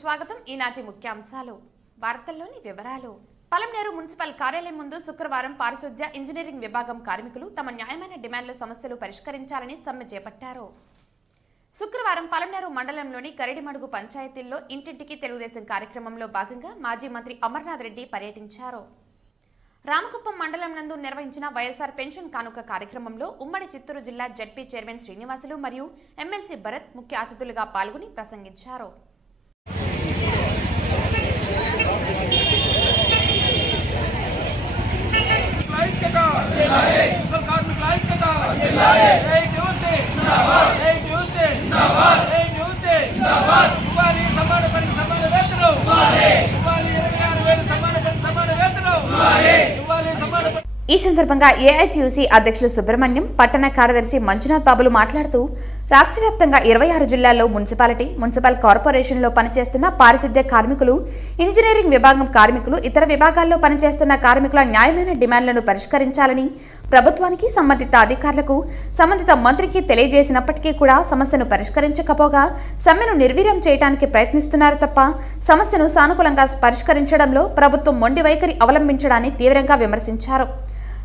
స్వాగతం. ఈనాటి ముఖ్యాంశాలు వార్తల్లోని వివరాలు. పలమనేరు మున్సిపల్ కార్యాలయం ముందు శుక్రవారం పారిశుద్ధ్య ఇంజనీరింగ్ విభాగం కార్మికులు తమ న్యాయమైన డిమాండ్ల సమస్యలు పరిష్కరించాలని సమ్మె చేపట్టారు. శుక్రవారం పలమనేరు మండలంలోని కరిడిమడుగు పంచాయతీల్లో ఇంటింటికి తెలుగుదేశం కార్యక్రమంలో భాగంగా మాజీ మంత్రి అమర్నాథ్ రెడ్డి పర్యటించారు. రామకుప్పం మండలం నందు నిర్వహించిన వైఎస్ఆర్ పెన్షన్ కానుక కార్యక్రమంలో ఉమ్మడి చిత్తూరు జిల్లా జడ్పీ చైర్మన్ శ్రీనివాసులు మరియు ఎమ్మెల్సీ భరత్ ముఖ్య అతిథులుగా పాల్గొని ప్రసంగించారు. ఈ సందర్భంగా ఏఐటీయూసీ అధ్యక్షులు సుబ్రహ్మణ్యం, పట్టణ కార్యదర్శి మంజునాథ్ బాబులు మాట్లాడుతూ రాష్ట్ర వ్యాప్తంగా 26 జిల్లాల్లో మున్సిపాలిటీ, మున్సిపల్ కార్పొరేషన్లో పనిచేస్తున్న పారిశుద్ధ్య కార్మికులు, ఇంజనీరింగ్ విభాగం కార్మికులు, ఇతర విభాగాల్లో పనిచేస్తున్న కార్మికుల న్యాయమైన డిమాండ్లను పరిష్కరించాలని ప్రభుత్వానికి, సంబంధిత అధికారులకు, సంబంధిత మంత్రికి తెలియజేసినప్పటికీ కూడా సమస్యను పరిష్కరించకపోగా సమ్మెను నిర్వీర్యం చేయడానికి ప్రయత్నిస్తున్నారు తప్ప సమస్యను సానుకూలంగా పరిష్కరించడంలో ప్రభుత్వం మొండి వైఖరి అవలంబించడాన్ని తీవ్రంగా విమర్శించారు.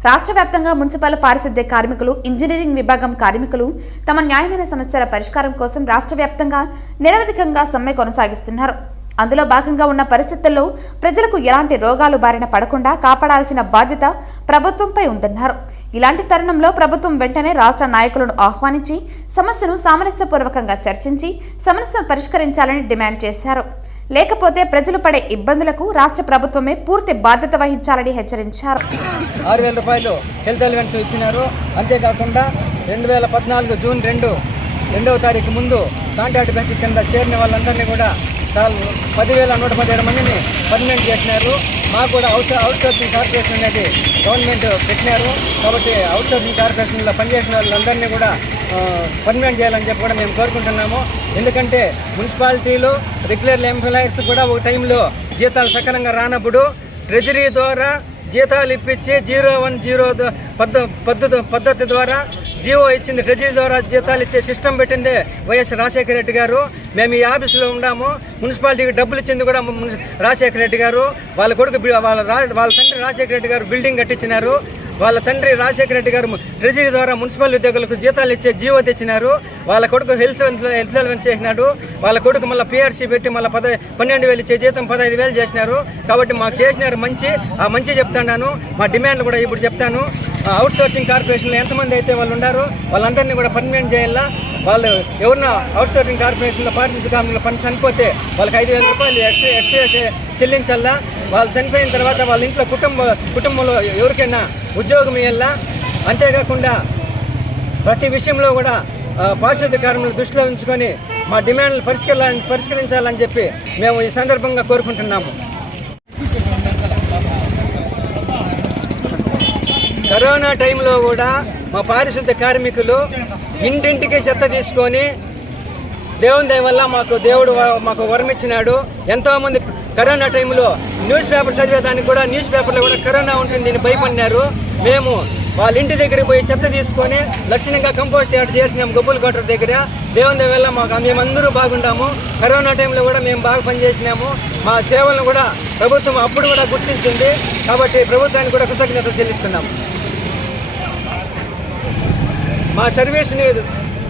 రాష్ట్ర వ్యాప్తంగా మున్సిపల్ పారిశుద్ధ్య కార్మికులు, ఇంజనీరింగ్ విభాగం కార్మికులు తమ న్యాయమైన సమస్యల పరిష్కారం కోసం రాష్ట్ర వ్యాప్తంగా నిరవధికంగా సమ్మె కొనసాగిస్తున్నారు. అందులో భాగంగా ఉన్న పరిస్థితుల్లో ప్రజలకు ఎలాంటి రోగాలు బారిన పడకుండా కాపాడాల్సిన బాధ్యత ప్రభుత్వంపై ఉందన్నారు. ఇలాంటి తరుణంలో ప్రభుత్వం వెంటనే రాష్ట్ర నాయకులను ఆహ్వానించి సమస్యను సామరస్యపూర్వకంగా చర్చించి సమస్యను పరిష్కరించాలని డిమాండ్ చేశారు. లేకపోతే ప్రజలు పడే ఇబ్బందులకు రాష్ట్ర ప్రభుత్వమే పూర్తి బాధ్యత వహించాలని హెచ్చరించారు. 6,000 రూపాయలు హెల్త్ అలవెన్స్ ఇచ్చినారు. అంతేకాకుండా 2014 జూన్ 2వ తారీఖు ముందు కాంట్రాక్ట్ బేసిస్ కింద చేరిన వాళ్ళందరినీ కూడా 10,117 మందిని పర్మనెంట్ చేసినారు. మాకు కూడా అవుట్సోర్సింగ్ కార్పొరేషన్ అనేది గవర్నమెంట్ పెట్టినారు. కాబట్టి అవుట్సోర్సింగ్ కార్పొరేషన్లో పనిచేసిన వాళ్ళందరినీ కూడా పర్మనెంట్ చేయాలని చెప్పి కూడా మేము కోరుకుంటున్నాము. ఎందుకంటే మున్సిపాలిటీలో రెగ్యులర్ ఎంప్లాయర్స్ కూడా ఒక టైంలో జీతాలు సక్రమంగా రానప్పుడు ట్రెజరీ ద్వారా జీతాలు ఇప్పించి 010 పద్ధతి ద్వారా జీవో ఇచ్చింది. ట్రెజరీ ద్వారా జీతాలు ఇచ్చే సిస్టమ్ పెట్టిందే వైఎస్ రాజశేఖర రెడ్డి గారు. మేము ఈ ఆఫీసులో ఉన్నాము. మున్సిపాలిటీకి డబ్బులు ఇచ్చింది కూడా రాజశేఖర రెడ్డి గారు. వాళ్ళ కొడుకు వాళ్ళ తండ్రి రాజశేఖర రెడ్డి గారు బిల్డింగ్ కట్టించినారు. వాళ్ళ తండ్రి రాజశేఖర రెడ్డి గారు ట్రెజరీ ద్వారా మున్సిపల్ ఉద్యోగులకు జీతాలు ఇచ్చే జీవో తెచ్చినారు. వాళ్ళ కొడుకు హెల్త్ అలవెన్స్ చేసినాడు. వాళ్ళ కొడుకు మళ్ళీ పీఆర్సీ పెట్టి మళ్ళీ 12,000 ఇచ్చే జీతం 15,000 చేసినారు. కాబట్టి మాకు చేసినారు మంచి చెప్తాను. మా డిమాండ్లు కూడా ఇప్పుడు చెప్తాను. అవుట్సోర్సింగ్ కార్పొరేషన్లో ఎంతమంది అయితే వాళ్ళు ఉన్నారో వాళ్ళందరినీ కూడా పర్మనెంట్ చేయాలా. వాళ్ళు ఎవరన్నా అవుట్సోర్సింగ్ కార్పొరేషన్లో పారిశుద్ధ్య కార్మికుల పని చనిపోతే వాళ్ళకి 5,000 రూపాయలు ఎక్స్ట్రా చెల్లించాలా. వాళ్ళు చనిపోయిన తర్వాత వాళ్ళ ఇంట్లో కుటుంబంలో ఎవరికైనా ఉద్యోగం ఇవ్వాలా. అంతేకాకుండా ప్రతి విషయంలో కూడా పారిశుద్ధ్య కార్మికులు దృష్టిలో ఉంచుకొని మా డిమాండ్లు పరిష్కరించాలని చెప్పి మేము ఈ సందర్భంగా కోరుకుంటున్నాము. కరోనా టైంలో కూడా మా పారిశుద్ధ్య కార్మికులు ఇంటింటికి చెత్త తీసుకొని దేవుని దయ వల్ల దేవుడు మాకు వరం ఇచ్చినాడు. ఎంతోమంది కరోనా టైంలో న్యూస్ పేపర్ చదివేదానికి కూడా న్యూస్ పేపర్లో కూడా కరోనా ఉంటుంది అని భయపడినారు. మేము వాళ్ళ ఇంటి దగ్గరికి పోయి చెత్త తీసుకొని లక్షణంగా కంపోస్ట్ చేసినాము గొబ్బుల కోట దగ్గర. దేవుని దయ వల్ల మేమందరూ బాగుంటాము. కరోనా టైంలో కూడా మేము బాగా పనిచేసినాము. మా సేవలను కూడా ప్రభుత్వం అప్పుడు కూడా గుర్తించింది. కాబట్టి ప్రభుత్వానికి కూడా కృతజ్ఞతలు చెల్లిస్తున్నాము. మా సర్వీస్ని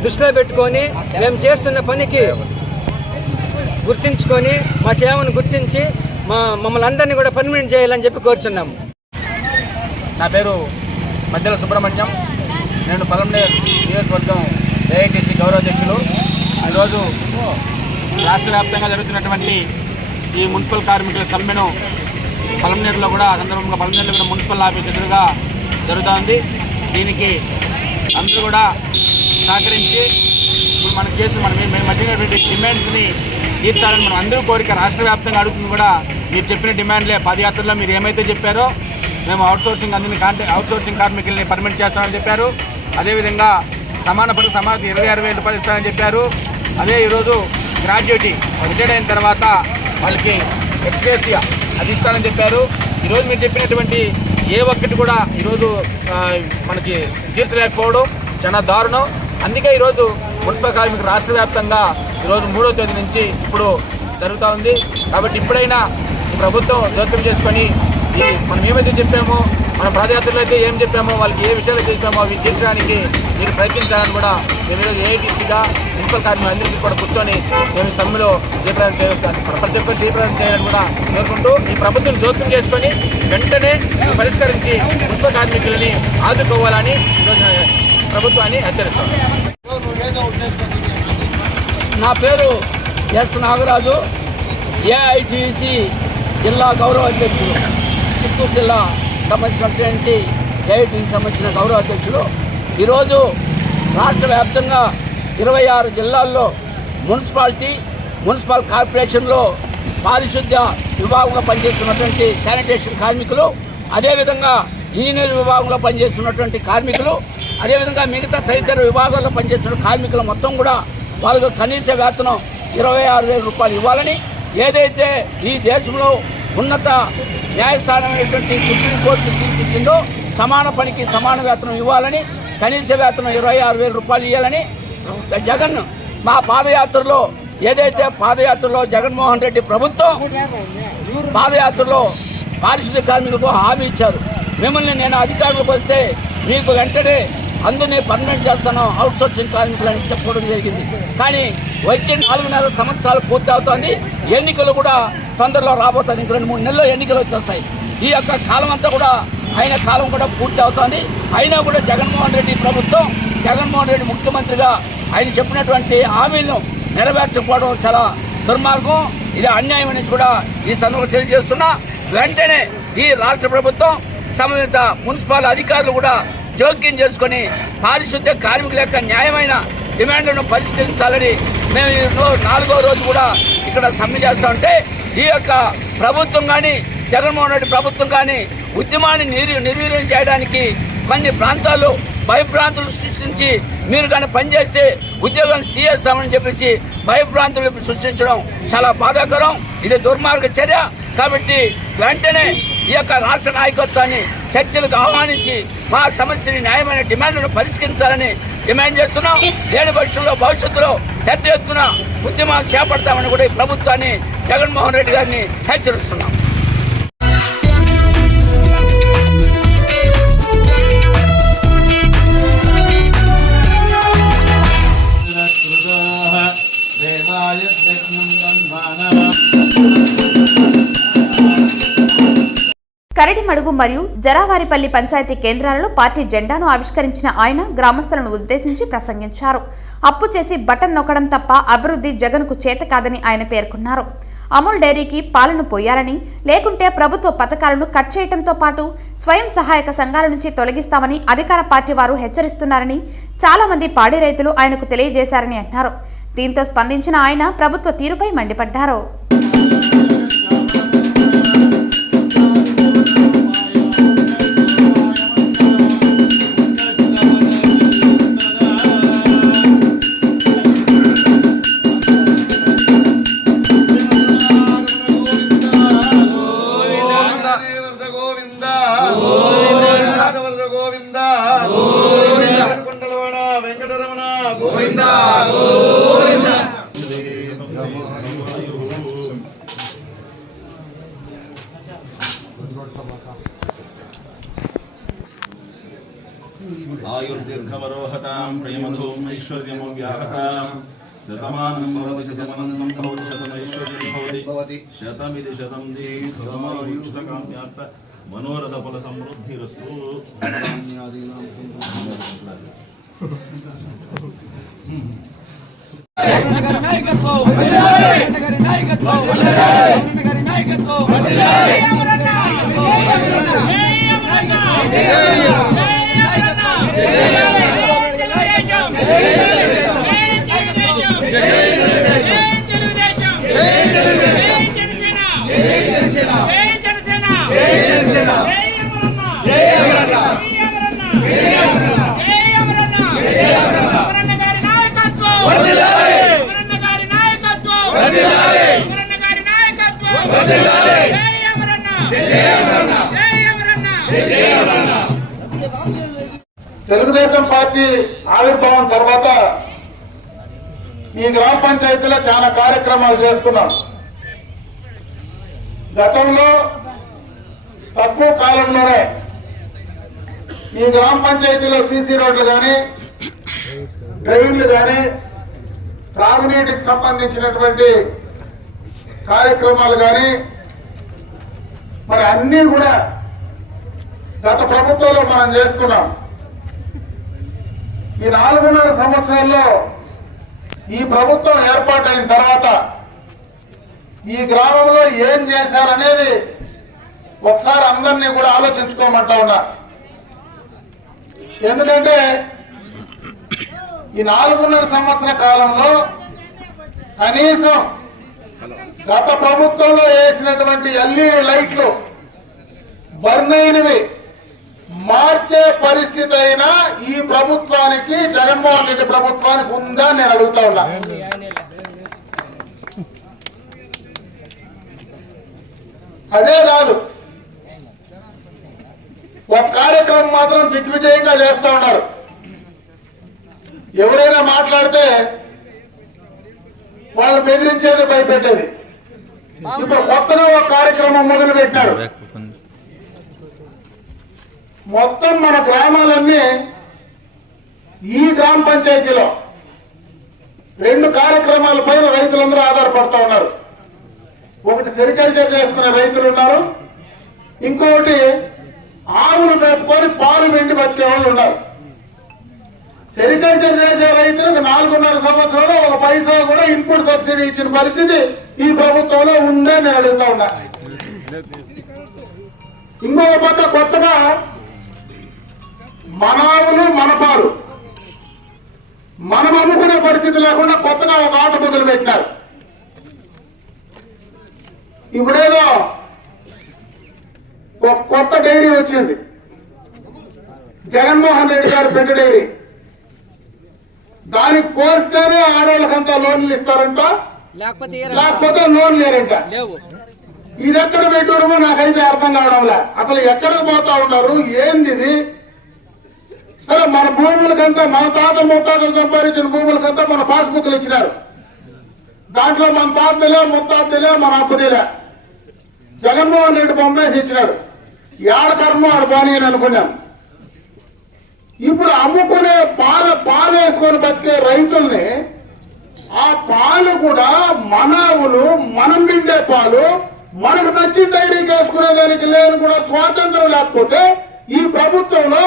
దృష్టిలో పెట్టుకొని మేము చేస్తున్న పనికి గుర్తించుకొని మా సేవను గుర్తించి మమ్మల్ని అందరినీ కూడా పర్మనెంట్ చేయాలని చెప్పి కోరుచున్నాము. నా పేరు మధ్యల సుబ్రహ్మణ్యం. నేను పలమనేరు నియోజకవర్గం ఏఐటీసీ గౌరవాధ్యక్షులు. ఈరోజు రాష్ట్ర వ్యాప్తంగా జరుగుతున్నటువంటి ఈ మున్సిపల్ కార్మికుల సమ్మెను పలమనేరులో కూడా సందర్భంగా పలమనేరులో కూడా మున్సిపల్ ఆఫీస్ ఎదురుగా జరుగుతోంది. దీనికి అందరూ కూడా సహకరించి ఇప్పుడు మనం చేసిన మధ్యమైనటువంటి డిమాండ్స్ని తీర్చాలని మనం అందరూ కోరిక రాష్ట్ర వ్యాప్తంగా అడుగుతుంది కూడా. మీరు చెప్పిన డిమాండ్లే పాదయాత్రలో మీరు ఏమైతే చెప్పారో మేము అవుట్సోర్సింగ్ కార్మికుల్ని పర్మిట్ చేస్తామని చెప్పారు. అదేవిధంగా సమాన పనికి సమాన 26,000 రూపాయలు ఇస్తామని చెప్పారు. అదే ఈరోజు గ్రాడ్యుయేటీ రిటైర్డ్ అయిన తర్వాత వాళ్ళకి ఎక్స్గ్రేషియా అది ఇస్తానని చెప్పారు. ఈరోజు మీరు చెప్పినటువంటి ఏ ఒక్కటి కూడా ఈరోజు మనకి తీర్చలేకపోవడం చాలా దారుణం. అందుకే ఈరోజు మున్సిపల్ కార్మికులు రాష్ట్ర వ్యాప్తంగా ఈరోజు 3వ తేదీ నుంచి ఇప్పుడు జరుగుతూ ఉంది. కాబట్టి ఇప్పుడైనా ఈ ప్రభుత్వం జోక్యం చేసుకొని మనం ఏమైతే చెప్పామో, మన పాదయాత్రలో అయితే ఏం చెప్పామో, వాళ్ళకి ఏ విషయాలు చెప్పామో అవి తీర్చడానికి మీరు ప్రయత్నించాలని కూడా మేము ఈరోజు ఏఐటీసీగా మున్సిపల్ కార్మికులందరికీ కూడా కూర్చొని మేము ఈ సమ్మెలో జయప్రదం చేస్తాను, ప్రతి ఒక్కరు జయప్రదం చేయాలని కూడా కోరుకుంటూ ఈ ప్రభుత్వం జోక్యం చేసుకొని వెంటనే పరిష్కరించి మున్సిపల్ కార్మికులని ఆదుకోవాలని ఈరోజు ప్రభుత్వాన్ని హెచ్చరిస్తాం. నా పేరు ఎస్ నాగరాజు, ఏఐటీసీ జిల్లా గౌరవ అధ్యక్షుడు, చిత్తూరు జిల్లా సంబంధించినటువంటి ఏఐటీసీ సంబంధించిన గౌరవ అధ్యక్షుడు. ఈరోజు రాష్ట్ర వ్యాప్తంగా 26 జిల్లాల్లో మున్సిపల్ కార్పొరేషన్లో పారిశుద్ధ్య విభాగంలో పనిచేస్తున్నటువంటి శానిటేషన్ కార్మికులు, అదేవిధంగా ఇంజనీరింగ్ విభాగంలో పనిచేస్తున్నటువంటి కార్మికులు, అదేవిధంగా మిగతా తదితర విభాగాల్లో పనిచేస్తున్న కార్మికులు మొత్తం కూడా వాళ్ళకు కనీస వేతనం 26,000 రూపాయలు ఇవ్వాలని, ఏదైతే ఈ దేశంలో ఉన్నత న్యాయస్థానమైనటువంటి సుప్రీంకోర్టు తీర్పిచ్చిందో సమాన పనికి సమాన వేతనం ఇవ్వాలని, కనీస వేతనం 26,000 రూపాయలు ఇవ్వాలని జగన్ మా పాదయాత్రలో జగన్మోహన్ రెడ్డి ప్రభుత్వం పాదయాత్రలో పారిశుద్ధ్య కార్మికులకు హామీ ఇచ్చారు. మిమ్మల్ని నేను అధికారులకు వస్తే మీకు వెంటనే అందరినీ పర్మనెంట్ చేస్తాను అవుట్సోర్సింగ్ కార్మికులని చెప్పడం జరిగింది. కానీ వచ్చే 4.5 సంవత్సరాలు పూర్తి అవుతుంది. ఎన్నికలు కూడా తొందరలో రాబోతుంది. ఇంక 2-3 నెలల్లో ఎన్నికలు వచ్చేస్తాయి. ఈ యొక్క కాలం అంతా కూడా కాలం కూడా పూర్తి అవుతుంది. అయినా కూడా జగన్మోహన్ రెడ్డి ప్రభుత్వం, జగన్మోహన్ రెడ్డి ముఖ్యమంత్రిగా ఆయన చెప్పినటువంటి హామీలను నెరవేర్చకపోవడం చాలా దుర్మార్గం. ఇది అన్యాయం అని కూడా ఈ సందర్భంగా తెలియజేస్తున్నా. వెంటనే ఈ రాష్ట్ర ప్రభుత్వం సంబంధిత మున్సిపల్ అధికారులు కూడా జోక్యం చేసుకొని పారిశుద్ధ్య కార్మికుల యొక్క న్యాయమైన డిమాండ్లను పరిష్కరించాలని మేము 4వ రోజు కూడా ఇక్కడ సమ్మె చేస్తూ ఉంటే, ఈ యొక్క ప్రభుత్వం కానీ జగన్మోహన్ రెడ్డి ప్రభుత్వం కానీ ఉద్యమాన్ని నిర్వీర్యం చేయడానికి కొన్ని ప్రాంతాల్లో భయభ్రాంతులు సృష్టించి మీరు కానీ పనిచేస్తే ఉద్యోగాలు తీయేస్తామని చెప్పేసి భయభ్రాంతులు సృష్టించడం చాలా బాధాకరం. ఇది దుర్మార్గ చర్య. కాబట్టి వెంటనే ఈ యొక్క రాష్ట్ర నాయకత్వాన్ని చర్చలకు ఆహ్వానించి మా సమస్యని న్యాయమైన డిమాండ్లను పరిష్కరించాలని డిమాండ్ చేస్తున్నాం. లేని పక్షంలో భవిష్యత్తులో పెద్ద ఎత్తున ఉద్యమాలు చేపడతామని కూడా ఈ ప్రభుత్వాన్ని జగన్మోహన్ రెడ్డి గారిని హెచ్చరిస్తున్నాం. కరటిమడుగు మరియు జరావారిపల్లి పంచాయతీ కేంద్రాలలో పార్టీ జెండాను ఆవిష్కరించిన ఆయన గ్రామస్తులను ఉద్దేశించి ప్రసంగించారు. అప్పు చేసి బటన్ నొక్కడం తప్ప అభివృద్ధి జగన్కు చేత కాదని ఆయన పేర్కొన్నారు. అమూల్ డైరీకి పాలను పోయాలని, లేకుంటే ప్రభుత్వ పథకాలను కట్ చేయడంతో పాటు స్వయం సహాయక సంఘాల నుంచి తొలగిస్తామని అధికార పార్టీ వారు హెచ్చరిస్తున్నారని చాలా మంది పాడి రైతులు ఆయనకు తెలియజేశారని అన్నారు. దీంతో స్పందించిన ఆయన ప్రభుత్వ తీరుపై మండిపడ్డారు. ఆయుర్దీర్ఘవరోహతాం ప్రేమధూం ఐశ్వర్యము వ్యాహతాం శతమానం భవతి శతమనందం భవతి శతమైశ్వర్యం భవతి శతమిది శతం దీర్ఘమాయుష్కామ్యార్థ మనోరథ ఫల సమృద్ధిరస్తు. తెలుగుదేశం పార్టీ ఆవిర్భావం తర్వాత ఈ గ్రామ పంచాయతీలో చాలా కార్యక్రమాలు చేసుకున్నాం. గతంలో తక్కువ కాలంలోనే ఈ గ్రామ పంచాయతీలో సీసీ రోడ్లు కానీ, డ్రైన్లు కానీ, త్రాగునీటికి సంబంధించినటువంటి కార్యక్రమాలు కానీ మరి అన్నీ కూడా గత ప్రభుత్వంలో మనం చేసుకున్నాం. ఈ 4.5 సంవత్సరాల్లో ఈ ప్రభుత్వం ఏర్పాటైన తర్వాత ఈ గ్రామంలో ఏం చేశారనేది ఒకసారి అందరినీ కూడా ఆలోచించుకోమంటా ఉన్నా. ఎందుకంటే ఈ 4.5 సంవత్సర కాలంలో కనీసం గత ప్రభుత్వంలో వేసినటువంటి ఎల్ఈడి లైట్లు బర్న్ అయినవి మార్చే పరిస్థితి అయినా ఈ ప్రభుత్వానికి, జగన్మోహన్ రెడ్డి ప్రభుత్వానికి ఉందా నేను అడుగుతా ఉన్నా. అదే కాదు, ఒక కార్యక్రమం మాత్రం దిగ్విజయంగా చేస్తా ఉన్నారు. ఎవరైనా మాట్లాడితే వాళ్ళు బెదిరించేది, భయపెట్టేది. ఇప్పుడు కొత్తగా ఒక కార్యక్రమం మొదలు పెట్టినారు. మొత్తం మన గ్రామాలన్నీ ఈ గ్రామ పంచాయతీలో 2 కార్యక్రమాల పైన రైతులందరూ ఆధారపడతా ఉన్నారు. ఒకటి సెరికల్చర్ చేసుకునే రైతులు ఉన్నారు, ఇంకొకటి ఆవులు మేపుకొని పాలు వెండి బతికే వాళ్ళు ఉన్నారు. సెరికల్చర్ చేసే రైతులకు 4.5 సంవత్సరంలో 1 పైసా కూడా ఇన్పుట్ సబ్సిడీ ఇచ్చిన పరిస్థితి ఈ ప్రభుత్వంలో ఉందని నేను అడుగుతా ఉన్నా. ఇంకొక పక్క కొత్తగా మన ఆవులు మన పాలు మనం అమ్ముకునే పరిస్థితి లేకుండా కొత్తగా ఒక ఆట మొదలు పెట్టినారు. ఇప్పుడేదో ఒక కొత్త డైరీ వచ్చింది, జగన్మోహన్ రెడ్డి గారు పెట్ట డైరీ. దానికి పోస్తేనే ఆడవాళ్ళకంతా లోన్లు ఇస్తారంట, లేకపోతే లోన్ లేరంట. ఇది ఎక్కడ పెట్టారో నాకైతే అర్థం కావడంలే. అసలు ఎక్కడికి పోతా ఉన్నారు, ఏంది ఇది? సరే, మన భూములకంతా, మన తాత ముత్తాతలు సంపాదించిన భూములకంతా మన పాస్బుక్లు ఇచ్చినారు. దాంట్లో మన తాతలే, ముత్తాతలే, మన అబ్బుదేలే. జగన్మోహన్ రెడ్డి బొమ్మేసి ఇచ్చినాడు. ఏడ కర్మ ఆడ బాని అని అనుకున్నాం. ఇప్పుడు అమ్ముకునే పాలు వేసుకొని బతికే రైతుల్ని, ఆ పాలు కూడా మన ఆవులు, మనం పిండే పాలు, మనకు నచ్చిన డైరీకి వేసుకునేదానికి లేని కూడా స్వాతంత్రం లేకపోతే ఈ ప్రభుత్వంలో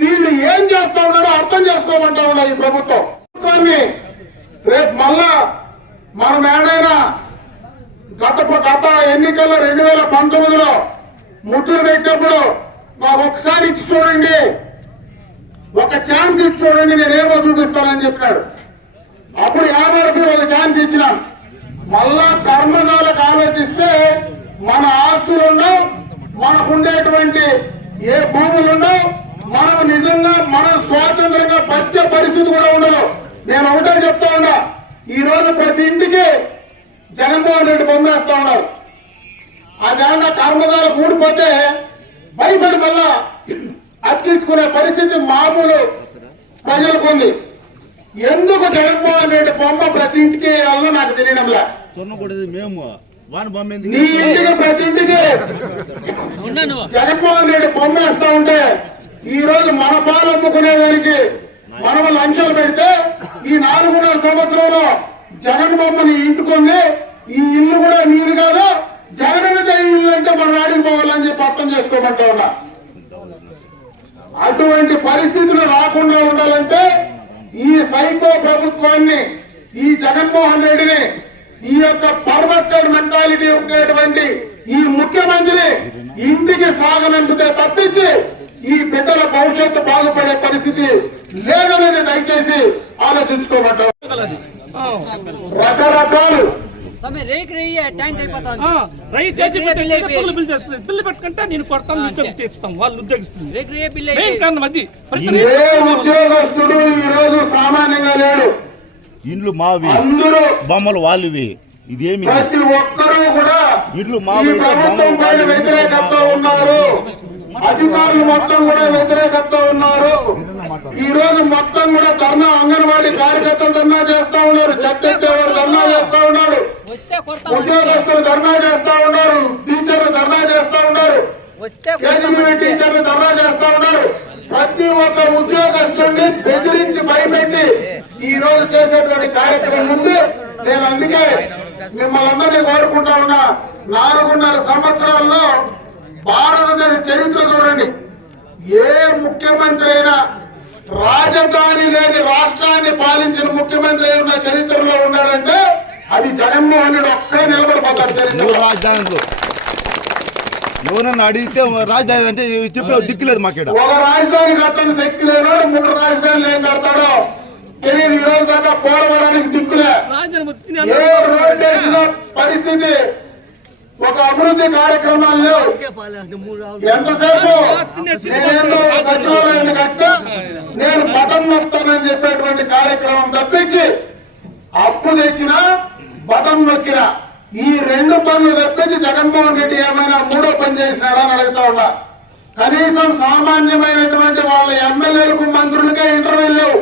వీళ్ళు ఏం చేస్తా ఉన్నారో అర్థం చేసుకోమంటా ఉన్నా. ఈ ప్రభుత్వాన్ని రేపు మళ్ళా మనం ఏడైనా గత ఎన్నికల్లో 2019లో ముద్దులు పెట్టినప్పుడు మాకు ఒకసారి ఇచ్చి చూడండి, ఒక ఛాన్స్ ఇచ్చి చూడండి, నేనేమో చూపిస్తానని చెప్పినాడు. అప్పుడు 50 రూపాయలు ఒక ఛాన్స్ ఇచ్చినాం. మళ్ళా కర్మజాలకు ఆలోచిస్తే మన ఆస్తులుండవు, మనకుండేటువంటి ఏ భూములుండవు, మనం నిజంగా మనం స్వాతంత్రంగా బతికే పరిస్థితి కూడా ఉండదు. నేను ఒకటే చెప్తా ఉన్నా, ఈ రోజు ప్రతి ఇంటికి జగన్మోహన్ రెడ్డి బొమ్మేస్తా ఉన్నారు. ఆ దాంట్లో కర్మజాలు కూడిపోతే భయపడి మళ్ళా అతికించుకునే పరిస్థితి మామూలు ప్రజలకు ఉంది. ఎందుకు జగన్మోహన్ రెడ్డి బొమ్మ ప్రతి ఇంటికి వేయాలో నాకు తెలియడంలా. నీ ఇంటికి ప్రతి ఇంటికి జగన్మోహన్ రెడ్డి బొమ్మ వేస్తా ఉంటే ఈ రోజు మన పాలు అమ్ముకునేదానికి మనం లంచాలు పెడితే ఈ 4.5 సంవత్సరంలో జగన్ బొమ్మని ఇంటుకుంది. ఈ ఇల్లు కూడా నీరు కాదు, జగన్ ఇల్లు అంటే మనం ఆడికి పోవాలని చెప్పి అర్థం చేసుకోమంటా ఉన్నా. అటువంటి పరిస్థితులు రాకుండా ఉండాలంటే ఈ సైకో ప్రభుత్వాన్ని, ఈ జగన్మోహన్ రెడ్డిని, ఈ యొక్క పర్వర్టెడ్ మెంటాలిటీ ఉండేటువంటి ఈ ముఖ్యమంత్రిని ఇంటికి సాగనంపితే తప్పించి ఈ బిడ్డల భవిష్యత్తు బాగుపడే పరిస్థితి లేదనేది దయచేసి ఆలోచించుకోమంటారు. రకరకాలు బిల్లు పెట్టుకుంటే నేను కొడతాను, తీస్తాం, వాళ్ళు ఉద్యోగిస్తుంది. ఏ ఉద్యోగస్తుడు ఈ రోజు సామాన్యంగా లేడు. ఇండ్లు మావి, అందరూ బొమ్మలు వాళ్ళవి. ఇదేమి ప్రతి ఒక్కరూ కూడా ఇండ్లు ఈ ప్రభుత్వం పైన వ్యతిరేకత ఉన్నారు. అధికారులు మొత్తం కూడా వ్యతిరేకత ఉన్నారు. ఈ రోజు మొత్తం కూడా ధర్నా, అంగన్వాడీ కార్యకర్తలు ధర్నా చేస్తా ఉన్నారు, చెత్తెత్తేవారు ధర్నా చేస్తా ఉన్నారు, ఉద్యోగస్తులు ధర్నా చేస్తా ఉన్నారు, టీచర్లు ధర్నా చేస్తా ఉన్నారు, కేజీబీ టీచర్లు ధర్నా చేస్తా ఉన్నారు. ప్రతి ఒక్క ఉద్యోగస్తుల్ని బెదిరించి భయపెట్టి ఈ రోజు చేసేటువంటి కార్యక్రమం ఉంది. నేను అందుకే మిమ్మల్ని అందరినీ కోరుకుంటా ఉన్నా, 4.5 సంవత్సరాల్లో భారతదేశ చరిత్ర చూడండి. ఏ ముఖ్యమంత్రి అయినా రాజధాని లేని రాష్ట్రాన్ని పాలించిన ముఖ్యమంత్రి అయిన చరిత్రలో ఉన్నాడంటే అది జగన్మోహన్ రెడ్డి ఒక్కడే నిలబడిపోతాడు చరిత్ర. రాజధానిలో ఎవరన్నా అడిగితే రాజధాని అంటే చెప్పే దిక్కులేదు మాకు. ఒక రాజధాని కట్టని శక్తి లేనాడు 3 రాజధానులు ఏం కడతాడో తెలియదు. ఈ రోజు దాకా పోలవరానికి దిక్కులే, ఏ రోడ్డు వేసిన పరిస్థితి, ఒక అభివృద్ధి కార్యక్రమాలు లేవు. ఎంతసేపు నేనేందో సచివాలయాన్ని కట్టా, నేను బటన్ నొక్కుతానని చెప్పేటువంటి కార్యక్రమం తప్పించి అప్పు తెచ్చినా బటన్ నొక్కినా ఈ 2 పనులు తప్పించి జగన్మోహన్ రెడ్డి ఏమైనా 3వ పని చేసినాడా అని అడుగుతా ఉన్నా. కనీసం సామాన్యమైనటువంటి వాళ్ళ ఎమ్మెల్యేలకు మంత్రులకే ఇంటర్వ్యూ లేవు,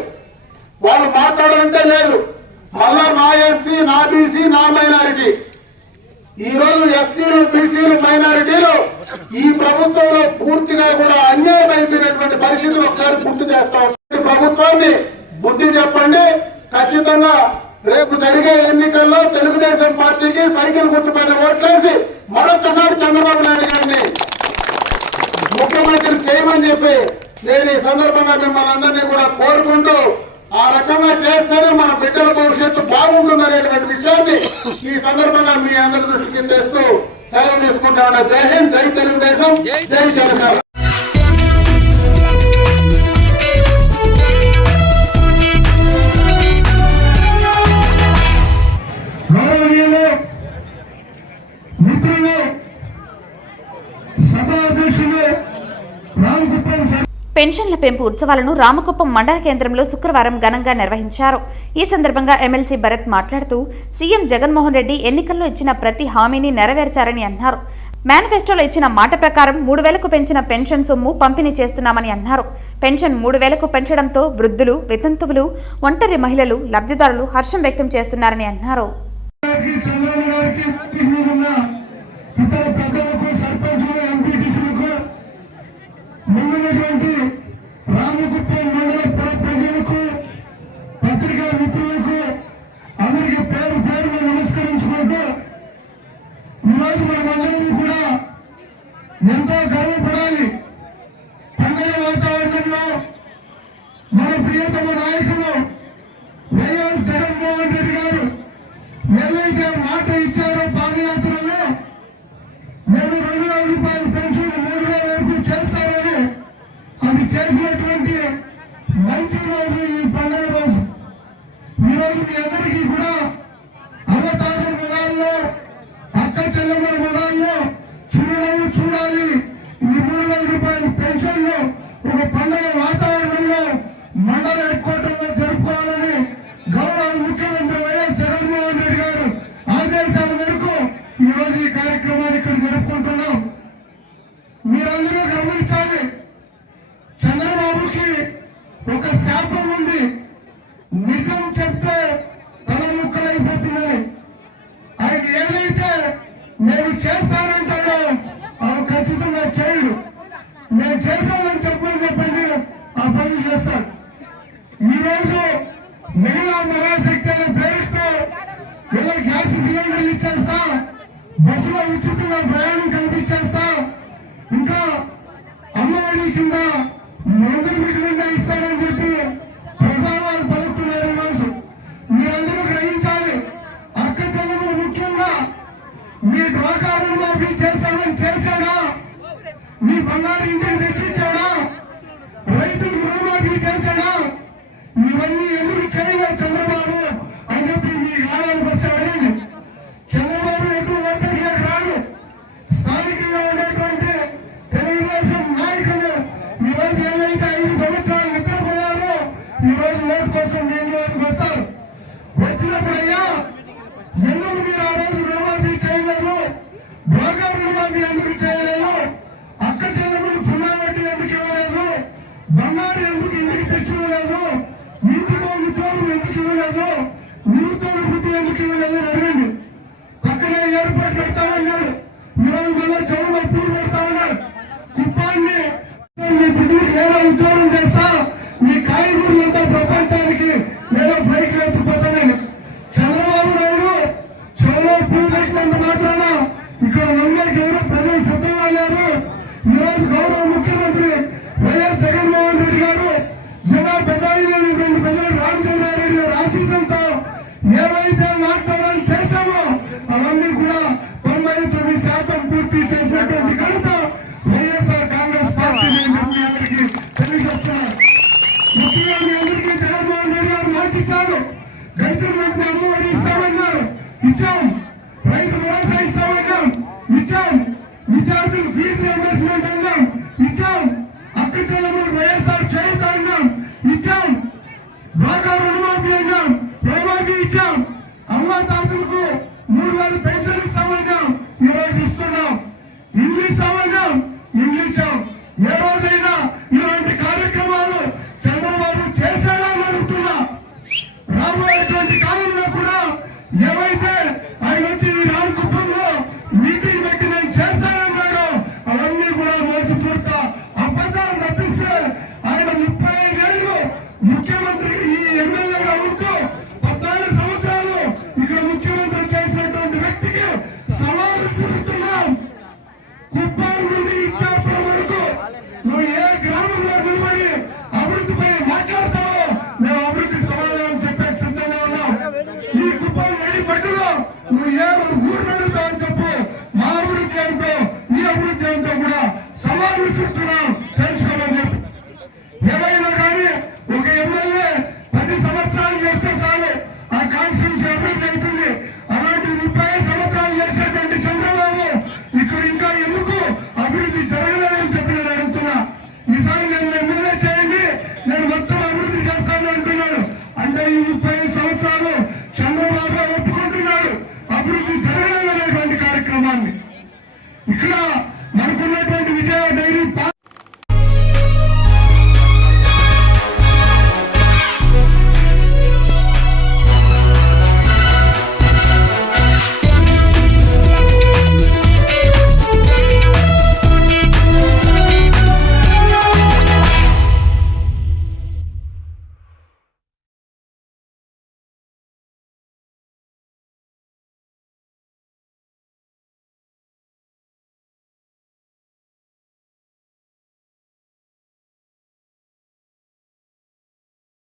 వాళ్ళు మాట్లాడాలంటే లేదు. మళ్ళా నా ఎస్సీ, నా బీసీ, నా మైనారిటీ. ఈ రోజు ఎస్సీలు, బీసీలు, మైనారిటీలు ఈ ప్రభుత్వంలో పూర్తిగా కూడా అన్యాయం అయిపోయినటువంటి పరిస్థితులు ఒకసారి గుర్తు చేస్తా ఉంది. ప్రభుత్వాన్ని బుద్ధి చెప్పండి. ఖచ్చితంగా రేపు జరిగే ఎన్నికల్లో తెలుగుదేశం పార్టీకి సైకిల్ గుర్తుపైన ఓట్లేసి మరొక్కసారి చంద్రబాబు నాయుడు గారిని ముఖ్యమంత్రి చేయమని చెప్పి నేను ఈ సందర్భంగా మిమ్మల్ని అందరినీ కూడా కోరుకుంటూ, ఆ రకంగా చేస్తేనే మన బిడ్డల భవిష్యత్తు బాగుంటుందనేటువంటి విషయాన్ని ఈ సందర్భంగా మీ అందరి దృష్టికి తెస్తూ సెలవు తీసుకుంటా. జై హింద్, జై తెలుగుదేశం, జై జనసేన. పెన్షన్ల పెంపు ఉత్సవాలను రామకుప్పం మండల కేంద్రంలో శుక్రవారం ఘనంగా నిర్వహించారు. ఈ సందర్భంగా ఎమ్మెల్సీ భరత్ మాట్లాడుతూ సీఎం జగన్మోహన్ రెడ్డి ఎన్నికల్లో ఇచ్చిన ప్రతి హామీని నెరవేర్చారని అన్నారు. మేనిఫెస్టోలో ఇచ్చిన మాట ప్రకారం 3,000కు పెంచిన పెన్షన్ సొమ్ము పంపిణీ చేస్తున్నామని అన్నారు. పెన్షన్ 3,000కు పెంచడంతో వృద్ధులు, వితంతువులు, ఒంటరి మహిళలు, లబ్ధిదారులు హర్షం వ్యక్తం చేస్తున్నారని అన్నారు. రామకుప్పం మండల ప్రజలకు, పత్రికా మిత్రులకు అందరికీ పేరు పేరున నమస్కరించుకుంటూ ఈరోజు మనమందరం కూడా ఎంతో గర్వపడాలి. పండుగ వాతావరణంలో మన ప్రియతమ నాయకులు వైఎస్ జగన్మోహన్ రెడ్డి గారు ఏదైతే మాట ఇచ్చారో పాదయాత్రలో నేను 2,000 రూపాయలు పెన్షన్ 3,000 వరకు చేస్తానని, అది చేసినటువంటి మంచి రోజు ఈ పండుగ రోజు. ఈ రోజు మీ అందరికీ కూడా అవతారం మొదల్లో, అక్క చెల్లెమ్మల మొదల్లో చిరునవ్వు చూడాలి. ఈ 3,000 రూపాయల పెన్షన్లు ఒక పండుగ వాతావరణంలో మండల హెడ్ క్వార్టర్లో జరుపుకోవాలని గౌరవ ముఖ్యమంత్రి వైఎస్ జగన్మోహన్ రెడ్డి గారు ఆదేశాల మేరకు ఈ రోజు ఈ కార్యక్రమాన్ని ఇక్కడ జరుపుకుంటున్నాం. మీరందరూ గమనించాలి, చంద్రబాబుకి ఒక శాపం ఉంది. నిజం చెప్తే తల ముక్కలైపోతున్నాయి. ఆయన ఏదైతే నేను చేస్తానంటాడో అవి ఖచ్చితంగా చేయడు. నేను చేశానని చెప్పండి, ఆ పనులు చేస్తాను. ఈరోజు మహిళా మహాశక్తి అనే పేరుతో ఇలా గ్యాస్ సిలిండర్లు ఇచ్చేస్తా, బస్సులో ఉచితంగా ప్రయాణం కల్పించేస్తా, ఇంకా అమ్మఒడి కింద మందులు మిగిలిందా ఇస్తారని చెప్పి ప్రభావాలు పలుకుతున్నారు. రోజు మీరందరూ గ్రహించాలి, అక్క చెల్లెలు ముఖ్యంగా మీ డ్వాక్రా రుణమాఫీ చేస్తామని చేశాడా? మీ బంగారు ఇంటికి తెచ్చిచ్చాడా? రైతులకు రుణమాఫీ చేశాడా? ఇవన్నీ ఎందుకు చేయలేదు చంద్రబాబు అని చెప్పి మీ గాయాలు బస్సు అడిగింది. చంద్రబాబు ఎటు ఒక్కడిగా రాడు. స్థానికంగా ఉండేటువంటి తెలుగుదేశం నాయకులు ఈరోజు ఏదైతే 5 సంవత్సరాలు నిద్రపోయారో ఈరోజు ఓటు కోసం నేను రోజుకు వస్తారు. వచ్చినప్పుడయ్యా ఎందుకు మీరు ఆ రోజు రుణమాఫీ చేయలేదు? డ్వాక్రా రుణమాఫీ ఎందుకు చేయలేదు? అక్క చెల్లెములు సున్నా వడ్డీ ఎందుకు ఇవ్వలేదు? బంగారు ఎందుకు ఇంటికి తెచ్చి అనేది అడగండి. పక్కనే ఏర్పాటు పెడతామన్నారు, ఈరోజు మళ్ళీ చెవులో పూలు పెడతా ఉన్నారు. కుప్పాన్ని ఏదో ఉద్యోగం చేస్తా, మీ కాయగూరలంతా ప్రపంచానికి నేను పైకి ఎత్తిపోతానని చంద్రబాబు నాయుడు చెవులో పూలు పెట్టినంత మాత్రాన ఇక్కడ నమ్మకి ఎవరు ప్రజలు సిద్ధంగా లేరు. ఈరోజు గౌరవ ముఖ్యమంత్రి వైఎస్ జగన్మోహన్ రెడ్డి గారు జిల్లా పెద్దయినటువంటి ప్రజలు రామచంద్రారెడ్డి గారి ఆశీస్సులతో ఏవైతే వాగ్దానాలు చేశామో అవన్నీ కూడా 99% పూర్తి చేసినటువంటి ఘనత వైఎస్ఆర్ కాంగ్రెస్ పార్టీ అందరికీ తెలియజేస్తున్నారు. ముఖ్యంగా మీ అందరికీ జగన్మోహన్ రెడ్డి గారు మాటిచ్చారు. గడిచిన వెంటనే అమ్మఒడి ఇస్తామన్నారు, ఇచ్చాం. రైతు భరోసా ఇస్తామన్నాం, ఇచ్చాం. విద్యార్థులు ఫీజు రియంబర్స్మెంట్ అన్నాం, ఇచ్చాం. అక్క చెల్లెమ్మలకు వైఎస్ఆర్ చేయుత అన్నాం, ఇచ్చాం. డ్వాక్రా రుణమాఫీ అన్నాం, రుణమాఫీ ఇచ్చాం. అమ్మ తాతలకు 3000 పెన్షన్ ఇస్తామన్నాం, ఈ రోజు ఇస్తున్నాం. ఇల్లు ఇస్తామన్నాం, ఇల్లు ఇచ్చాం. ఏ రోజైనా ఇలాంటి కార్యక్రమాలు చంద్రబాబు చేశారని అడుగుతున్నా. రాబోయేటువంటి కాలంలో కూడా ఏవైతే ఆయన వచ్చి రామకుప్పంలో మీటింగ్ పెట్టి నేను చేస్తానన్నారో అవన్నీ కూడా మోసపూర్త అబద్ధాలు తప్పిస్తే ఆయన 35 ఏళ్ళు ముఖ్యమంత్రి ఈ ఎమ్మెల్యేగా ఉంటూ 14 సంవత్సరాలు ఇక్కడ ముఖ్యమంత్రి చేసినటువంటి వ్యక్తికి సవాలు విసురుతున్నాం. కుప్పం నుండి ఇచ్చాపురం వరకు నువ్వు ఏ గ్రామంలో నిలబడి అభివృద్ధిపై మాట్లాడతావో మేము అభివృద్ధికి సమాధానం చెప్పే సిద్ధంగా ఉన్నాం. ఈ కుప్పం నడి పట్టులో నువ్వు ఏ ఊరు నడుతావని చెప్పు. మా అభివృద్ధి ఏమిటో నీ అభివృద్ధి ఏమిటో కూడా సవాలు విసురుతున్నాం, తెలుసుకోమని చెప్పు. ఏమైనా కానీ ఒక ఎమ్మెల్యే 10 సంవత్సరాలు చేస్తే చాలు ఆ కాన్స్టిట్యూన్సీ అభివృద్ధి అవుతుంది. అలాంటి 35 సంవత్సరాలు చేసేటువంటి చంద్రబాబు ఇక్కడ ఇంకా ఎందుకు అభివృద్ధి జరగలేదని చెప్పి నేను అడుగుతున్నా. ఈసారి నేను ఎమ్మెల్యే చేయండి, నేను మొత్తం అభివృద్ధి చేస్తాను అంటున్నాడు. అంటే ఈ 35 సంవత్సరాలు చంద్రబాబు ఒప్పుకుంటున్నాడు అభివృద్ధి జరగలేదనేటువంటి కార్యక్రమాన్ని. ఇక్కడ